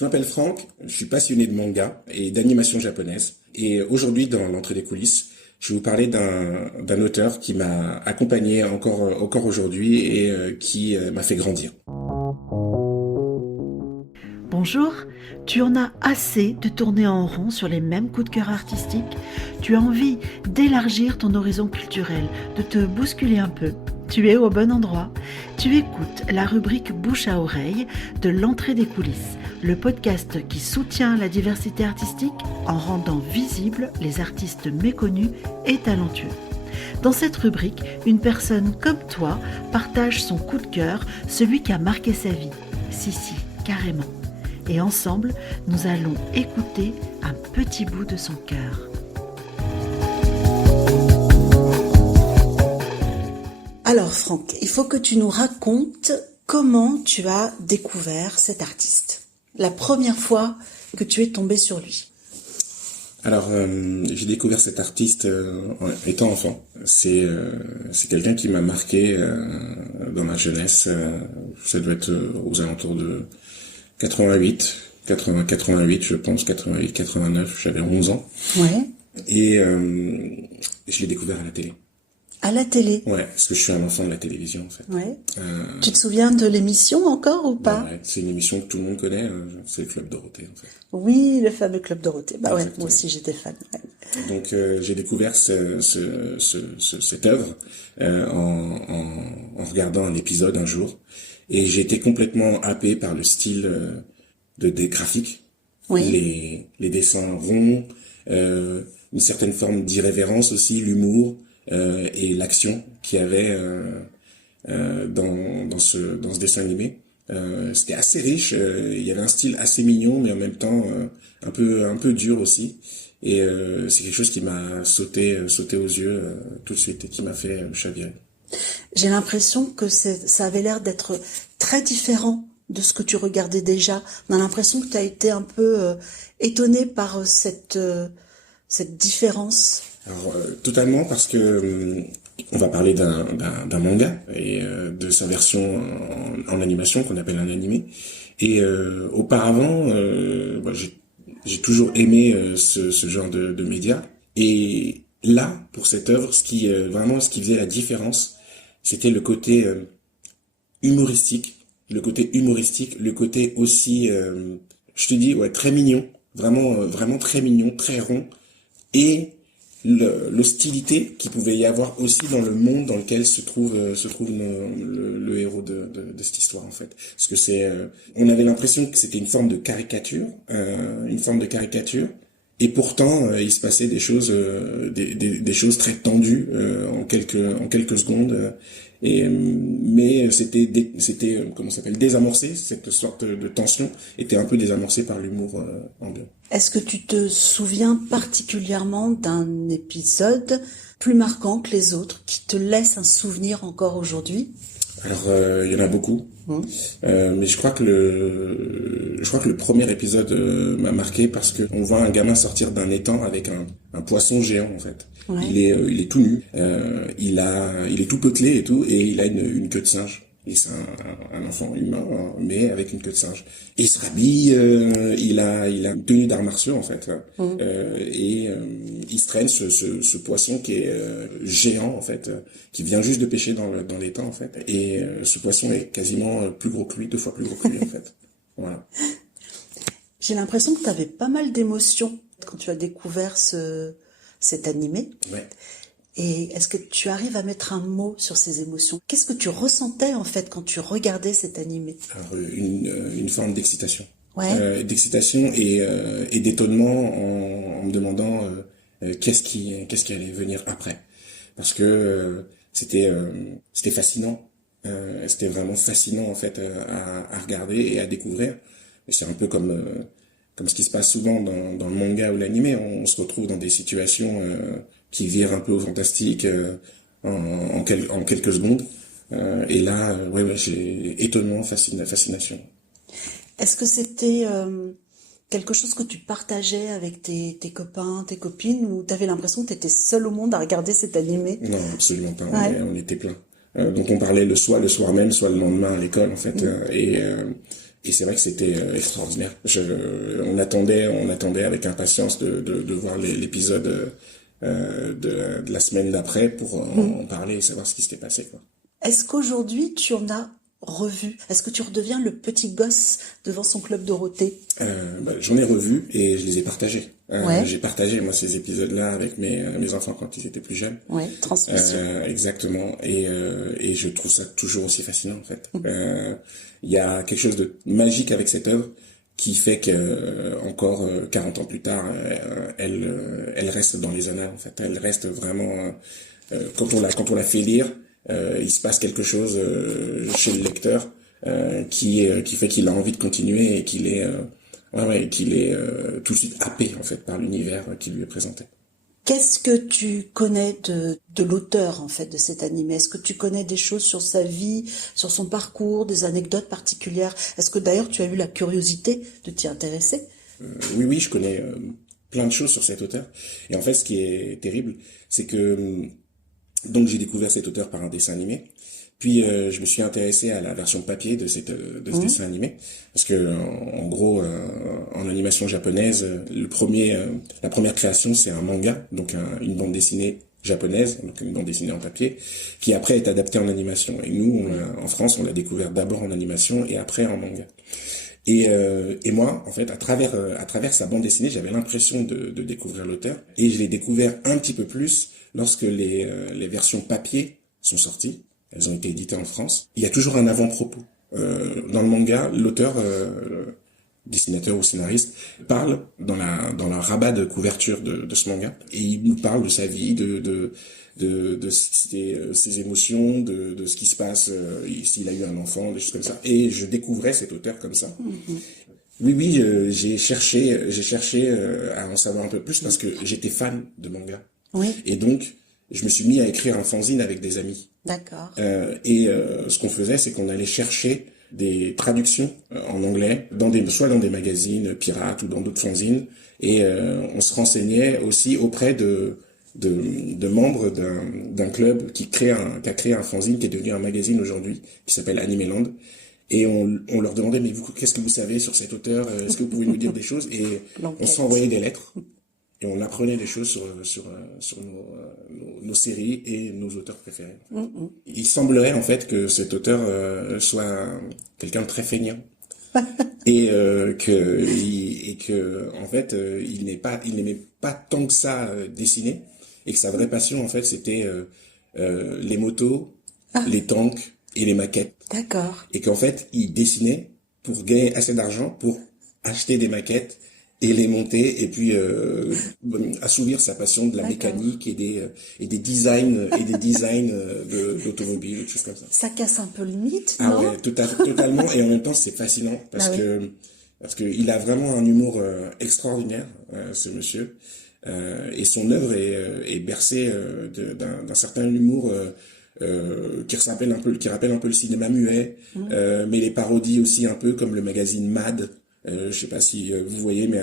Je m'appelle Franck, je suis passionné de manga et d'animation japonaise. Et aujourd'hui, dans l'entrée des coulisses, je vais vous parler d'un auteur qui m'a accompagné encore aujourd'hui et qui m'a fait grandir. Bonjour, tu en as assez de tourner en rond sur les mêmes coups de cœur artistiques? Tu as envie d'élargir ton horizon culturel, de te bousculer un peu? Tu es au bon endroit. Tu écoutes la rubrique Bouche à oreille de l'entrée des coulisses, le podcast qui soutient la diversité artistique en rendant visibles les artistes méconnus et talentueux. Dans cette rubrique, une personne comme toi partage son coup de cœur, celui qui a marqué sa vie. Si, carrément. Et ensemble, nous allons écouter un petit bout de son cœur. Alors Franck, il faut que tu nous racontes comment tu as découvert cet artiste. La première fois que tu es tombé sur lui. Alors, j'ai découvert cet artiste étant enfant. C'est quelqu'un qui m'a marqué dans ma jeunesse. Ça doit être aux alentours de 88, je pense, 88, 89, j'avais 11 ans. Ouais. Et je l'ai découvert à la télé. À la télé? Ouais, parce que je suis un enfant de la télévision, en fait. Ouais. Tu te souviens de l'émission encore ou pas? Ouais, c'est une émission que tout le monde connaît, c'est le Club Dorothée, en fait. Oui, le fameux Club Dorothée. Bah ouais, Exactement. moi aussi j'étais fan. Ouais. Donc j'ai découvert cette œuvre en regardant un épisode un jour, et j'ai été complètement happé par le style des graphiques, Oui. les dessins ronds, une certaine forme d'irrévérence aussi, l'humour et l'action qu'il y avait dans ce dessin animé. C'était assez riche, il y avait un style assez mignon, mais en même temps un peu dur aussi. Et c'est quelque chose qui m'a sauté aux yeux tout de suite et qui m'a fait chavirer. J'ai l'impression que ça avait l'air d'être très différent de ce que tu regardais déjà. On a l'impression que tu as été un peu étonné par cette différence. Alors totalement, parce que on va parler d'un manga et de sa version en animation qu'on appelle un animé. Et auparavant, j'ai toujours aimé ce genre de médias. Et là, pour cette œuvre, ce qui faisait la différence, c'était le côté humoristique, le côté aussi, je te dis, ouais, très mignon, vraiment très mignon, très rond, et l'hostilité qu'il pouvait y avoir aussi dans le monde dans lequel se trouve le héros de cette histoire, en fait. Parce que on avait l'impression que c'était une forme de caricature, et pourtant il se passait des choses très tendues en quelques secondes. Mais c'était comment ça s'appelle, désamorcé. Cette sorte de tension était un peu désamorcée par l'humour anglais. Est-ce que tu te souviens particulièrement d'un épisode plus marquant que les autres qui te laisse un souvenir encore aujourd'hui? Alors il y en a beaucoup, mais je crois que le premier épisode m'a marqué parce que on voit un gamin sortir d'un étang avec un poisson géant, en fait. Ouais. Il est tout nu, il est tout potelé et tout, et il a une queue de singe. Et c'est un enfant humain, mais avec une queue de singe. Et il se rhabille, il a une tenue d'arts martiaux, en fait. Et il se traîne ce poisson qui est géant, en fait, qui vient juste de pêcher dans l'étang, en fait. Et ce poisson est quasiment plus gros que lui, 2 fois plus gros que lui, en fait. Voilà. J'ai l'impression que tu avais pas mal d'émotions quand tu as découvert cet animé. Ouais. Et est-ce que tu arrives à mettre un mot sur ces émotions? Qu'est-ce que tu ressentais en fait quand tu regardais cet animé? Alors, une forme d'excitation. Ouais. D'excitation et d'étonnement en me demandant qu'est-ce qui allait venir après. Parce que c'était fascinant. C'était vraiment fascinant, en fait, à regarder et à découvrir. Et c'est un peu comme ce qui se passe souvent dans le manga ou l'animé. On se retrouve dans des situations qui virent un peu au fantastique en quelques secondes. Et là, j'ai étonnement, fascination. Est-ce que c'était quelque chose que tu partageais avec tes copains, tes copines, ou tu avais l'impression que tu étais seul au monde à regarder cet animé? Non, absolument pas. On était plein. Donc on parlait soit le soir même, soit le lendemain à l'école, en fait. Et Et c'est vrai que c'était extraordinaire. On attendait avec impatience de voir l'épisode de la semaine d'après pour en parler et savoir ce qui s'était passé, quoi. Est-ce qu'aujourd'hui, tu en as revu? Est-ce que tu redeviens le petit gosse devant son club Dorothée? J'en ai revu et je les ai partagés. Ouais. J'ai partagé, moi, ces épisodes-là avec mes enfants quand ils étaient plus jeunes. Ouais, transmission. Exactement. Et je trouve ça toujours aussi fascinant, en fait. Il y a quelque chose de magique avec cette œuvre qui fait que encore 40 ans plus tard, elle reste dans les annales, en fait. Elle reste vraiment quand on la fait lire, il se passe quelque chose chez le lecteur qui fait qu'il a envie de continuer et qu'il est tout de suite happé, en fait, par l'univers qui lui est présenté. Qu'est-ce que tu connais de l'auteur, en fait, de cet animé? Est-ce que tu connais des choses sur sa vie, sur son parcours, des anecdotes particulières? Est-ce que d'ailleurs tu as eu la curiosité de t'y intéresser? Oui, je connais plein de choses sur cet auteur. Et en fait, ce qui est terrible, c'est que donc j'ai découvert cet auteur par un dessin animé. Puis je me suis intéressé à la version papier de ce dessin animé, parce que en gros, en animation japonaise, la première création, c'est un manga, donc une bande dessinée japonaise, donc une bande dessinée en papier, qui après est adaptée en animation. Et nous, en France, on l'a découvert d'abord en animation et après en manga. Et moi, en fait, à travers sa bande dessinée, j'avais l'impression de découvrir l'auteur, et je l'ai découvert un petit peu plus lorsque les versions papier sont sorties. Elles ont été éditées en France. Il y a toujours un avant-propos. Dans le manga, l'auteur, dessinateur ou scénariste, parle dans la rabat de couverture de ce manga, et il nous parle de sa vie, de ses émotions, de ce qui se passe, s'il a eu un enfant, des choses comme ça. Et je découvrais cet auteur comme ça. Oui, j'ai cherché à en savoir un peu plus parce que j'étais fan de manga. Oui. Et donc, je me suis mis à écrire un fanzine avec des amis. D'accord. Ce qu'on faisait, c'est qu'on allait chercher des traductions en anglais soit dans des magazines pirates ou dans d'autres fanzines, et on se renseignait aussi auprès de membres d'un club qui a créé un fanzine qui est devenu un magazine aujourd'hui, qui s'appelle Animeland. Et on leur demandait, mais vous, qu'est-ce que vous savez sur cet auteur? Est-ce que vous pouvez nous dire des choses? Et on s'envoyait des lettres. Et on apprenait des choses sur nos séries et nos auteurs préférés. Il semblerait en fait que cet auteur soit quelqu'un de très feignant et que en fait il n'aimait pas tant que ça dessiner, et que sa vraie passion en fait c'était les motos, les tanks et les maquettes. D'accord. Et qu'en fait il dessinait pour gagner assez d'argent pour acheter des maquettes et les monter, et puis assouvir sa passion de la mécanique et des designs d'automobiles, des choses comme ça. Ça casse un peu le mythe, ah non? Ouais, totalement, et en même temps c'est fascinant parce que il a vraiment un humour extraordinaire, ce monsieur, et son œuvre est bercée d'un certain humour qui rappelle un peu le cinéma muet, mais les parodies aussi un peu comme le magazine Mad. Je sais pas si vous voyez, mais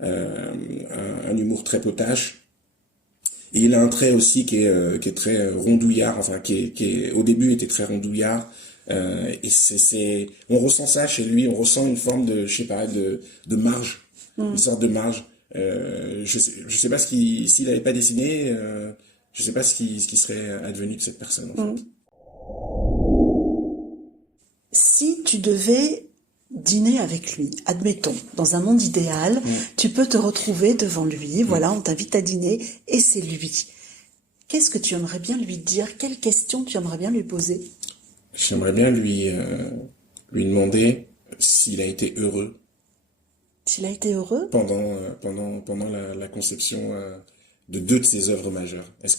un humour très potache. Et il a un trait aussi qui est très rondouillard, enfin qui au début était très rondouillard. Et on ressent ça chez lui, on ressent une forme de, je sais pas, de marge, une sorte de marge. Je sais pas s'il avait pas dessiné, je sais pas ce qui serait advenu de cette personne, en fait. Si tu devais dîner avec lui, admettons, dans un monde idéal, tu peux te retrouver devant lui, voilà, on t'invite à dîner, et c'est lui. Qu'est-ce que tu aimerais bien lui dire? Quelles questions tu aimerais bien lui poser? J'aimerais bien lui demander s'il a été heureux. S'il a été heureux? Pendant la conception de deux de ses œuvres majeures. Est-ce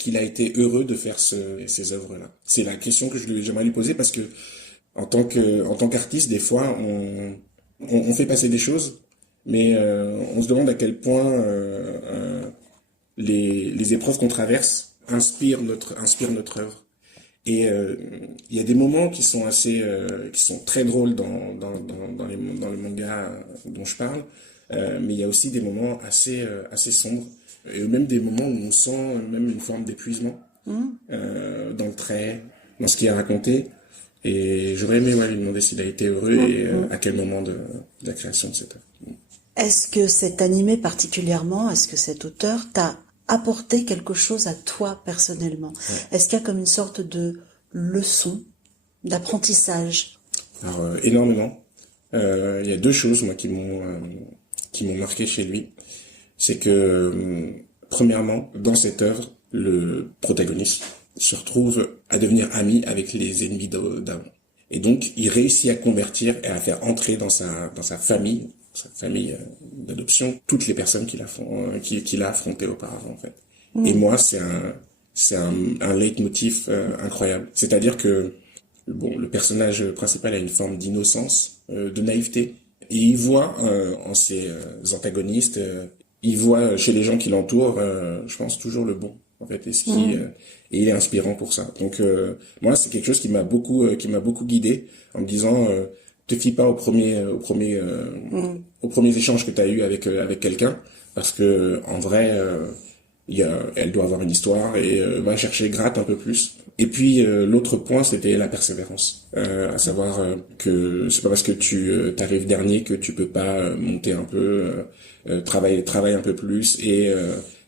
qu'il a été heureux de faire ces œuvres-là? C'est la question que j'aimerais lui poser, parce que en tant qu'artiste, des fois, on fait passer des choses, mais on se demande à quel point les épreuves qu'on traverse inspirent notre œuvre. Et il y a des moments qui sont très drôles dans le manga dont je parle, mais il y a aussi des moments assez sombres, et même des moments où on sent même une forme d'épuisement dans le trait, dans ce qu'il a raconté. Et j'aurais aimé lui demander s'il a été heureux et à quel moment de la création de cette œuvre. Est-ce que cet animé particulièrement, est-ce que cet auteur t'a apporté quelque chose à toi personnellement? Est-ce qu'il y a comme une sorte de leçon, d'apprentissage? Alors énormément. Il y a deux choses moi qui m'ont marqué chez lui. C'est que premièrement, dans cette œuvre, le protagoniste se retrouve à devenir ami avec les ennemis d'avant. Et donc, il réussit à convertir et à faire entrer dans sa famille d'adoption, toutes les personnes qu'il a affrontées auparavant, en fait. Et moi, c'est un leitmotiv incroyable. C'est-à-dire que, le personnage principal a une forme d'innocence, de naïveté. Et il voit en ses antagonistes, il voit chez les gens qui l'entourent, je pense, toujours le bon, en fait, et il est inspirant pour ça. Donc moi, c'est quelque chose qui m'a beaucoup guidé en me disant te fie pas aux premiers échanges que tu as eu avec quelqu'un, parce que en vrai elle doit avoir une histoire, et va chercher, gratte un peu plus. Et puis l'autre point, c'était la persévérance, à savoir que c'est pas parce que tu t'arrives dernier que tu peux pas monter un peu, travailler un peu plus, et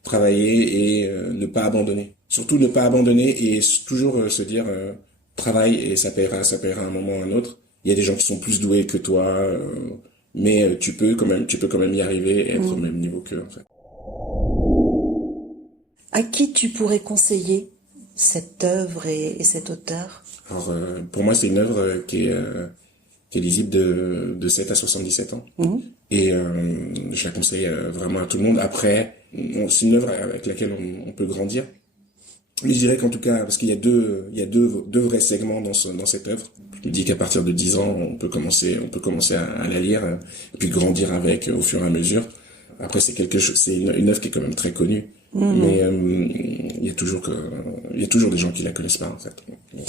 travailler, et ne pas abandonner. Surtout ne pas abandonner, et toujours se dire travaille, et ça paiera à un moment ou à un autre. Il y a des gens qui sont plus doués que toi, mais tu peux quand même y arriver et être au même niveau qu'eux, en fait. À qui tu pourrais conseiller cette œuvre et cet auteur? Alors pour moi, c'est une œuvre qui est lisible de 7 à 77 ans. Et je la conseille vraiment à tout le monde. Après, c'est une œuvre avec laquelle on peut grandir. Mais je dirais qu'en tout cas, parce qu'il y a deux vrais segments dans cette œuvre. Je me dis qu'à partir de 10 ans, on peut commencer à la lire, et puis grandir avec au fur et à mesure. Après, c'est une œuvre qui est quand même très connue. Mais il y a toujours des gens qui la connaissent pas, en fait. Donc,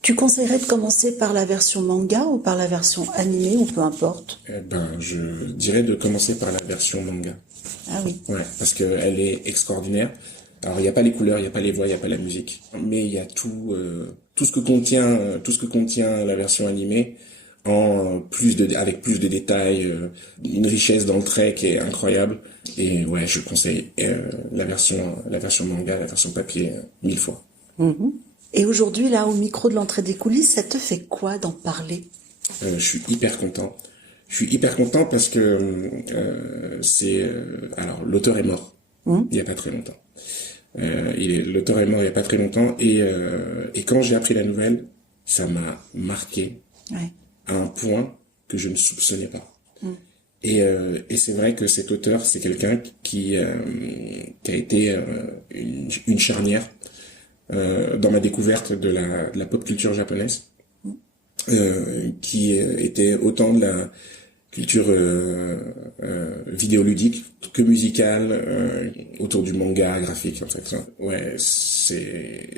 tu conseillerais de commencer par la version manga ou par la version animée, ou peu importe? Je dirais de commencer par la version manga. Ah oui. Ouais, parce que elle est extraordinaire. Alors il y a pas les couleurs, il y a pas les voix, il y a pas la musique, mais il y a tout ce que contient la version animée, avec plus de détails, une richesse dans le trait qui est incroyable. Et ouais, je conseille la version manga, la version papier 1000 fois. Et aujourd'hui, là, au micro de l'entrée des coulisses, ça te fait quoi d'en parler? Je suis hyper content. Parce que alors l'auteur est mort il y a pas très longtemps. L'auteur est mort il y a pas très longtemps, et quand j'ai appris la nouvelle, ça m'a marqué à un point que je ne soupçonnais pas. Et c'est vrai que cet auteur, c'est quelqu'un qui a été une charnière dans ma découverte de la pop culture japonaise, qui était autant de la culture vidéoludique que musicale, autour du manga graphique, en fait. Ouais,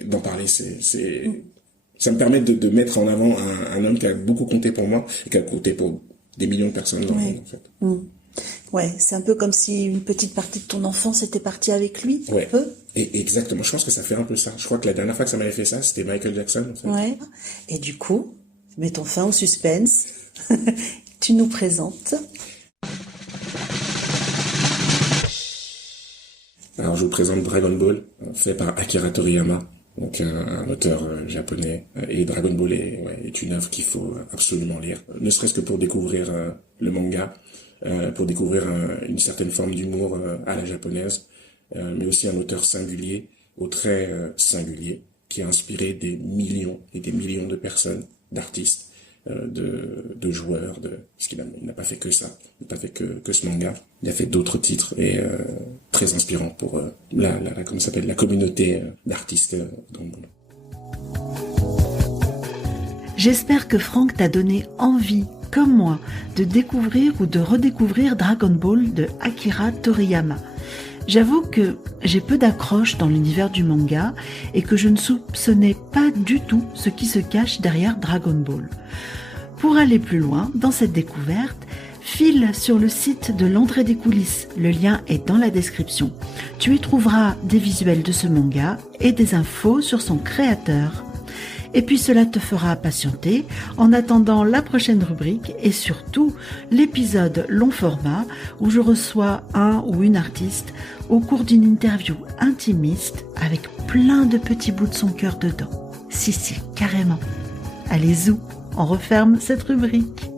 d'en parler, ça me permet de mettre en avant un homme qui a beaucoup compté pour moi, et qui a compté pour des millions de personnes dans le monde, en fait. Ouais, c'est un peu comme si une petite partie de ton enfance était partie avec lui, un peu. Et exactement, je pense que ça fait un peu ça. Je crois que la dernière fois que ça m'avait fait ça, c'était Michael Jackson, en fait. Ouais. Et du coup, mettons fin au suspense. Tu nous présentes. Alors je vous présente Dragon Ball, fait par Akira Toriyama, donc un auteur japonais. Et Dragon Ball est une œuvre qu'il faut absolument lire, ne serait-ce que pour découvrir le manga, pour découvrir une certaine forme d'humour à la japonaise, mais aussi un auteur singulier, au trait singulier, qui a inspiré des millions et des millions de personnes, d'artistes, de joueurs, parce qu'il n'a pas fait que ça, il n'a pas fait que ce manga. Il a fait d'autres titres, et très inspirants pour la communauté d'artistes dans le monde. J'espère que Franck t'a donné envie, comme moi, de découvrir ou de redécouvrir Dragon Ball de Akira Toriyama. J'avoue que j'ai peu d'accroche dans l'univers du manga et que je ne soupçonnais pas du tout ce qui se cache derrière Dragon Ball. Pour aller plus loin dans cette découverte, file sur le site de l'entrée des coulisses, le lien est dans la description. Tu y trouveras des visuels de ce manga et des infos sur son créateur. Et puis cela te fera patienter en attendant la prochaine rubrique et surtout l'épisode long format où je reçois un ou une artiste au cours d'une interview intimiste avec plein de petits bouts de son cœur dedans. Si, carrément. Allez, zou, on referme cette rubrique.